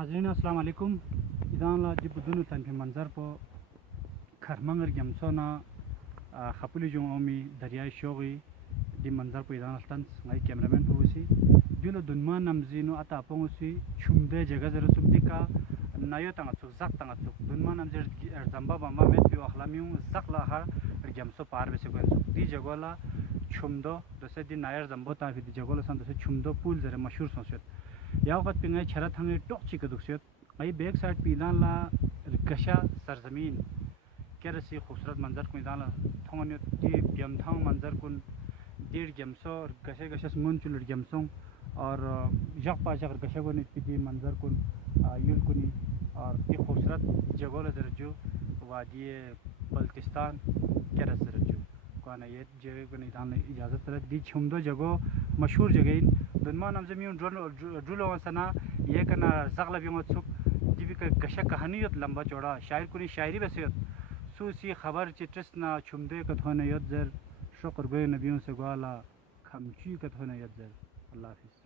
नाज़रीन अस्सलाम वालेकुम। इदान ला जिब दुनु तन पे मंजर पो खरमंगर गमसोना खपुली जो ओमी दरियाई शोगी di manzar po idan altan ngai cameraman po usi julo dunma namzino ata pongusi chumde jaga zara subdika nayo tanga chuk zak tanga chuk dunma namzer zamba bamba met bi akhlamiu zakla har jamso par bese ko di jagola chumdo dose di nayar zambo ta di jagola san dose chumdo pool zara mashhur sonset yaw qat pingai chara thangi tok chi kadukset ngai back side pilan la gasha sarzamin kerasi खूबसूरत मंजर को इदान थोंगने di gam thang manzar kun डेढ़ गेमसो और गशे गशे स्मून चुलर गेमसों और जग पाजक गशे को नित्य मंजर कुन यूल कुनी और ये खूबसूरत जगह ले जरजू वादी बल्तिस्तान क्या रस जरजू कौन ये जगह को निदान इजाज़त तरह दी छुमदो जगह मशहूर जगह इन दुनिया नाम से म्यून ड्रोलो वंसना ये करना ज़गला भी मत सुख जीवी का गशे कहानियत लंबा चौड़ा शायर कुनी शायरी बसियत सूसी खबर चिट्रस ना छुमदे का थोने यद जर शुक्र गए नबियों से ग्वाला खमची कथोना यज्जर अल्लाह हाफिज़।